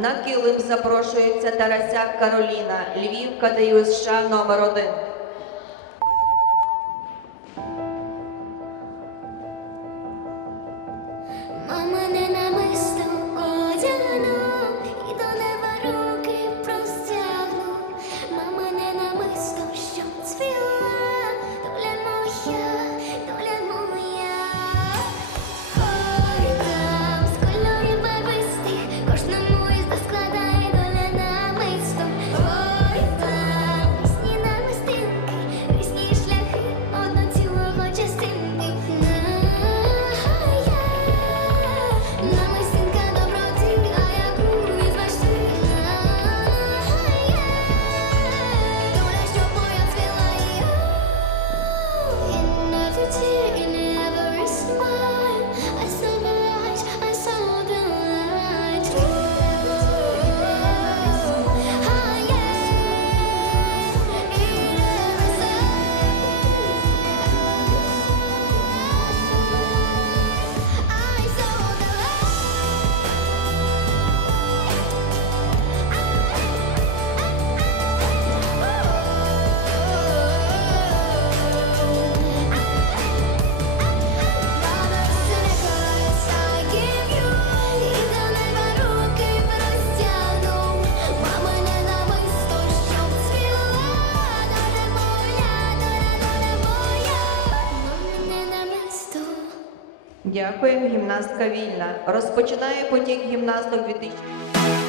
на килим запрошується Тарасяк Кароліна, Львів, КДЮСШ номер 1 Дякуємо, гімнастка вільна. Розпочинає потік гімнасток 2000.